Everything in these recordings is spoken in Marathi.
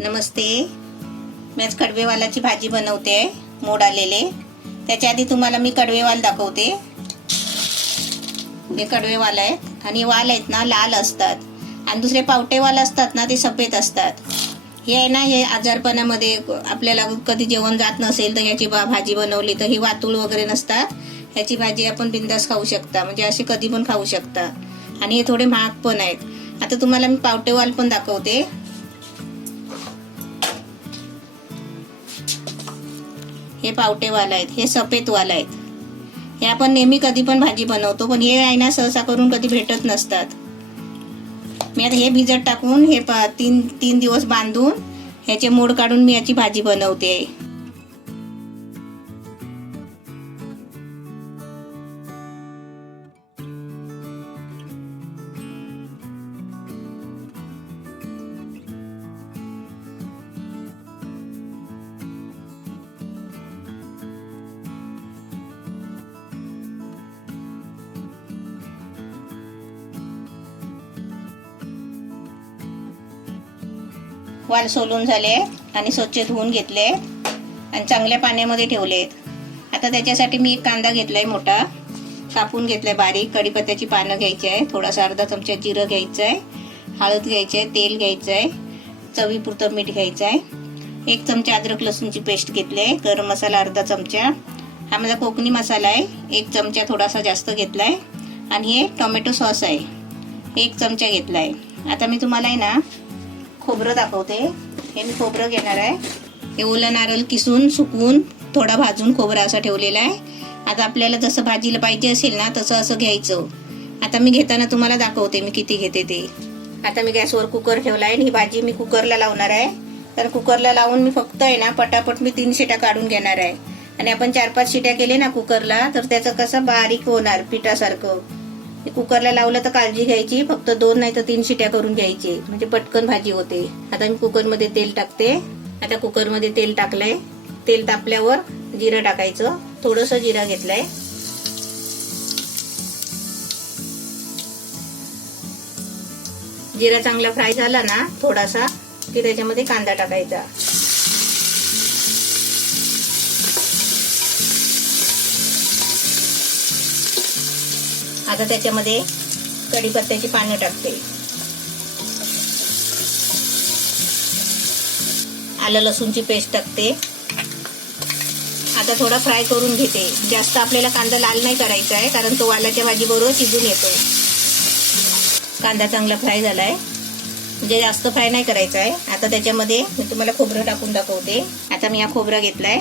नमस्ते. मी आज कडवे वालाची भाजी बनवते, मोड आलेले. त्याच्या आधी तुम्हाला मी कडवे वाल दाखवते. हे कडवे वाल आहेत आणि वाल आहेत ना लाल असतात आणि दुसरे पावटे वाल असतात ना ते सफेद असतात. हे आहे ना, हे आजारपणामध्ये आपल्याला कधी जेवण जात नसेल तर याची भाजी बनवली तर ही वातूळ वगैरे नसतात. ह्याची भाजी आपण बिंदास खाऊ शकता, म्हणजे अशी कधी पण खाऊ शकता. आणि हे थोडे महाग पण आहेत. आता तुम्हाला मी पावटे वाल पण दाखवते. हे पावटे वाल आहेत, हे सफेद वाल आहेत. हे आपण नेहमी कधी पण भाजी बनवतो, पण हे आहे ना सहसा करून कधी भेटत नसतात. मी आता हे भिजत टाकून हे तीन दिवस बांधून ह्याचे मोड काढून मी याची भाजी बनवते. वाल सोलून झाले आणि स्वच्छ धुवून घेतले आणि चांगल्या पाण्यामध्ये ठेवले. आता त्याच्यासाठी मी एक कांदा घेतलाय मोठा, कापून घेतलाय बारीक. कढीपत्त्याची पानं घ्यायची आहे, थोडासा अर्धा चमचा जिरं घ्यायचं आहे, हळद घ्यायची आहे, तेल घ्यायचं आहे, चवीपुरतं मीठ घ्यायचं आहे, 1 चमचा अद्रक लसूणची पेस्ट घेतली आहे, गरम मसाला अर्धा चमचा, हा माझा कोकणी मसाला आहे 1 चमचा थोडासा जास्त घेतलाय, आणि हे टोमॅटो सॉस आहे 1 चमचा घेतलाय. आता मी तुम्हाला आहे ना खोबरं दाखवते. हे मी खोबरं घेणार आहे. हे ओलं नारळ किसून सुकवून थोडा भाजून खोबरं असा ठेवलेला आहे. आता आपल्याला जसं भाजीला पाहिजे असेल ना तसं असं घ्यायचं. आता मी घेताना तुम्हाला दाखवते मी किती घेते ते. आता मी गॅसवर कुकर ठेवला आहे. ही भाजी मी कुकरला लावणार आहे. तर कुकरला लावून मी फक्त आहे ना पटापट मी 3 शिट्या काढून घेणार आहे. आणि आपण 4-5 शिट्या केले ना कुकरला तर त्याचं कसं बारीक होणार पिठासारखं. कुकरला लावलं तर काळजी घ्यायची, फक्त 2 नाही तर 3 शिट्या करून घ्यायची, म्हणजे पटकन भाजी होते. आता मी कुकरमध्ये तेल टाकते. आता कुकरमध्ये तेल टाकलंय. तेल तापल्यावर जिरं टाकायचं. थोडंसं जिरं घेतलंय. जिरा चांगला फ्राय झाला ना थोडासा की त्याच्यामध्ये कांदा टाकायचा. आता त्याच्यामध्ये कढीपत्त्याची पानं टाकते, आलं लसूणची पेस्ट टाकते. आता थोडा फ्राय करून घेते. जास्त आपल्याला कांदा लाल नाही करायचा आहे, कारण तो वालाच्या भाजी बरोबर शिजून येतो. कांदा चांगला फ्राय झालाय, म्हणजे जास्त फ्राय नाही करायचा आहे. आता त्याच्यामध्ये मी तुम्हाला खोबरं टाकून दाखवते. आता मी हा खोबरा घेतलाय.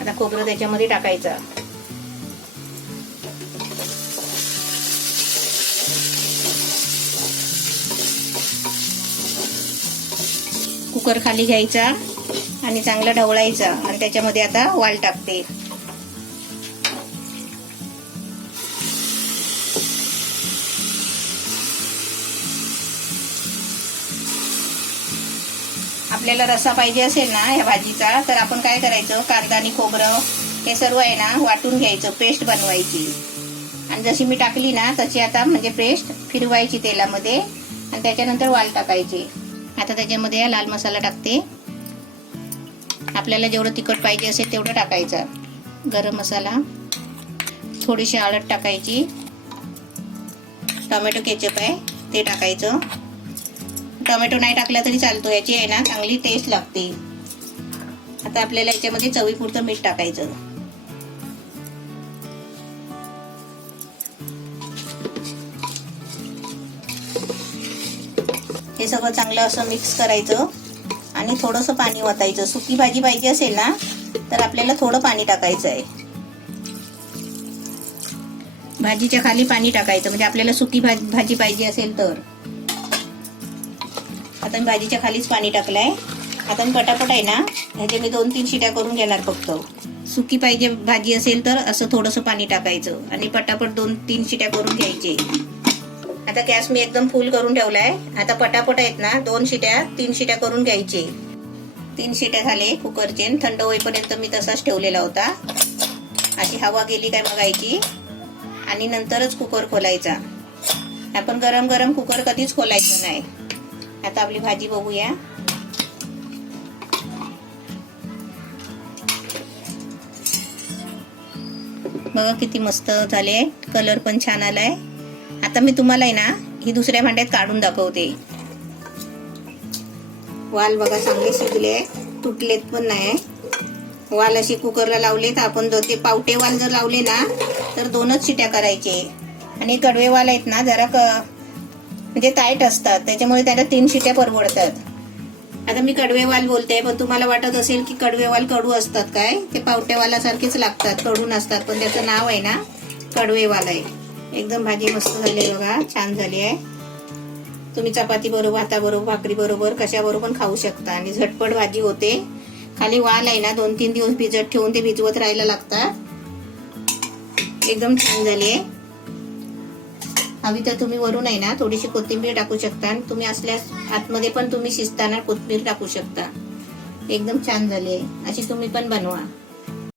आता खोबरं त्याच्यामध्ये टाकायचं. कुकर खाली घ्यायचा आणि चांगला ढवळायचा. आणि त्याच्यामध्ये आता वाल टाकते. आपल्याला रस्सा पाहिजे असेल ना या भाजीचा तर आपण काय करायचं, कांदा आणि खोबरं हे सर्व आहे ना वाटून घ्यायचं, पेस्ट बनवायची. आणि जशी मी टाकली ना तशी आता म्हणजे पेस्ट फिरवायची तेलामध्ये आणि त्याच्यानंतर वाल टाकायचे. आता त्याच्यामध्ये लाल मसाला टाकते. आपल्याला जेवढं तिखट पाहिजे असेल तेवढं टाकायचं. गरम मसाला, थोडीशी हळद टाकायची, टोमॅटो केचप आहे ते टाकायचं. टोमॅटो नाही टाकला तरी चालतो, याची आहे ना चांगली टेस्ट लागते. आता आपल्याला याच्यामध्ये चवीपुरतं मीठ टाकायचं. हे सगळं चांगलं असं मिक्स करायचं आणि थोडंसं पाणी ओतायचं. सुकी भाजी पाहिजे असेल ना तर आपल्याला थोडं पाणी टाकायचं आहे. भाजीच्या खाली पाणी टाकायचं, म्हणजे आपल्याला सुकी भाजी पाहिजे असेल तर. आता मी भाजीच्या खालीच पाणी टाकलंय. आता मी पटापट आहे ना ह्याचे मी 2-3 शिट्या करून घेणार फक्त. सुकी पाहिजे भाजी असेल तर असं थोडंसं पाणी टाकायचं आणि पटापट 2-3 शिट्या करून घ्यायचे. आता गॅस मी एकदम फुल करून ठेवलाय. आता पटापट आहेत ना 2-3 शिट्या करून घ्यायचे. 3 शिट्या झाले कुकरचे. थंड होईपर्यंत मी तसाच ठेवलेला होता. अशी हवा गेली काय बघायची आणि नंतरच कुकर खोलायचा. आपण गरम गरम कुकर कधीच खोलायचं नाही. आता आपली भाजी बघूया. बघा किती मस्त झाले, कलर पण छान आलाय. आता मी तुम्हाला आहे ना ही दुसऱ्या भांड्यात काढून दाखवते. वाल बघा चांगले शिजले, तुटलेत पण नाही. वाल अशी कुकरला लावले तर आपण ते पावटे वाल जर लावले ना तर 2च शिट्या करायचे. आणि कडवे वाल आहेत ना जरा म्हणजे टाईट असतात, त्याच्यामुळे त्याला 3 शिट्या परवडतात. आता मी कडवे वाल बोलते, पण तुम्हाला वाटत असेल की कडवे वाल कडू असतात काय, ते पावट्या वालासारखेच लागतात, कडू नसतात. पण त्याचं नाव आहे ना कडवे वाल आहे. एकदम भाजी मस्त झाली बघा, छान झाली आहे. तुम्ही चपाती बरोबर, भाताबरोबर, भाकरी बरोबर, कशाबरोबर पण खाऊ शकता. आणि झटपट भाजी होते. खाली वाल आहे ना 2-3 दिवस भिजत ठेवून ते भिजवत राहायला लागतात. एकदम छान झाली आहे. हवी तर तुम्ही वरून आहे ना थोडीशी कोथिंबीर टाकू शकता. आणि तुम्ही असल्यास आतमध्ये पण तुम्ही शिजताना कोथिंबीर टाकू शकता. एकदम छान झाली आहे. अशी तुम्ही पण बनवा.